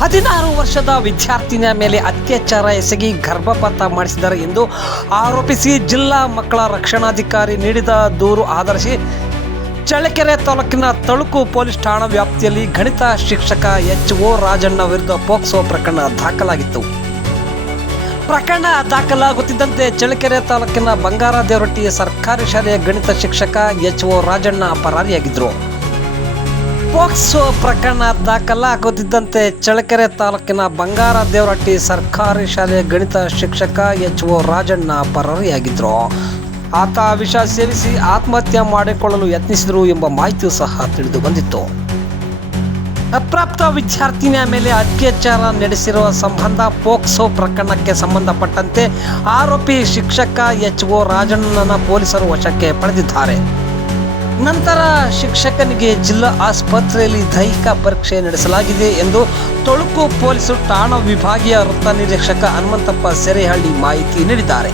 16 ವರ್ಷದ ವಿದ್ಯಾರ್ಥಿನಿಯ ಮೇಲೆ ಅತ್ಯಾಚಾರ ಎಸಗಿ ಗರ್ಭಪಾತ ಮಾಡಿಸಿದ್ದಾರೆ ಎಂದು ಆರೋಪಿಸಿ ಜಿಲ್ಲಾ ಮಕ್ಕಳ ರಕ್ಷಣಾಧಿಕಾರಿ ನೀಡಿದ ದೂರು ಆಧರಿಸಿ ಚಳ್ಳಕೆರೆ ತಾಲೂಕಿನ ತಳುಕು ಪೊಲೀಸ್ ಠಾಣಾ ವ್ಯಾಪ್ತಿಯಲ್ಲಿ ಗಣಿತ ಶಿಕ್ಷಕ ಎಚ್.ಓ. ರಾಜಣ್ಣ ವಿರುದ್ಧ ಪೋಕ್ಸೋ ಪ್ರಕರಣ ದಾಖಲಾಗಿತ್ತು. ಪ್ರಕರಣ ದಾಖಲಾಗುತ್ತಿದ್ದಂತೆ ಚಳ್ಳಕೆರೆ ತಾಲೂಕಿನ ಬಂಗಾರದೇವರಹಟ್ಟಿ ಸರ್ಕಾರಿ ಶಾಲೆಯ ಗಣಿತ ಶಿಕ್ಷಕ ಎಚ್.ಓ. ರಾಜಣ್ಣ ಪರಾರಿಯಾಗಿದ್ದರು. ಪೋಕ್ಸೋ ಪ್ರಕರಣ ದಾಖಲಾಗುತ್ತಿದ್ದಂತೆ ಚಳ್ಳಕೆರೆ ತಾಲೂಕಿನ ಬಂಗಾರದೇವರಹಟ್ಟಿ ಸರ್ಕಾರಿ ಶಾಲೆಯ ಗಣಿತ ಶಿಕ್ಷಕ ಎಚ್.ಓ. ರಾಜಣ್ಣ ಪರಾರಿಯಾಗಿದ್ದರು. ಆತ ವಿಷ ಸೇವಿಸಿ ಆತ್ಮಹತ್ಯೆ ಮಾಡಿಕೊಳ್ಳಲು ಯತ್ನಿಸಿದರು ಎಂಬ ಮಾಹಿತಿಯೂ ಸಹ ತಿಳಿದು ಬಂದಿತ್ತು. ಅಪ್ರಾಪ್ತ ವಿದ್ಯಾರ್ಥಿನಿಯ ಮೇಲೆ ಅತ್ಯಾಚಾರ ನಡೆಸಿರುವ ಸಂಬಂಧ ಪೋಕ್ಸೋ ಪ್ರಕರಣಕ್ಕೆ ಸಂಬಂಧಪಟ್ಟಂತೆ ಆರೋಪಿ ಶಿಕ್ಷಕ ಎಚ್.ಓ. ರಾಜಣ್ಣನ ಪೊಲೀಸರು ವಶಕ್ಕೆ ಪಡೆದಿದ್ದಾರೆ. ನಂತರ ಶಿಕ್ಷಕನಿಗೆ ಜಿಲ್ಲಾ ಆಸ್ಪತ್ರೆಯಲ್ಲಿ ದೈಹಿಕ ಪರೀಕ್ಷೆ ನಡೆಸಲಾಗಿದೆ ಎಂದು ತಳುಕು ಪೊಲೀಸರು ಠಾಣಾ ವಿಭಾಗೀಯ ವೃತ್ತ ನಿರೀಕ್ಷಕ ಹನುಮಂತಪ್ಪ ಸೆರೆಹಳ್ಳಿ ಮಾಹಿತಿ ನೀಡಿದ್ದಾರೆ.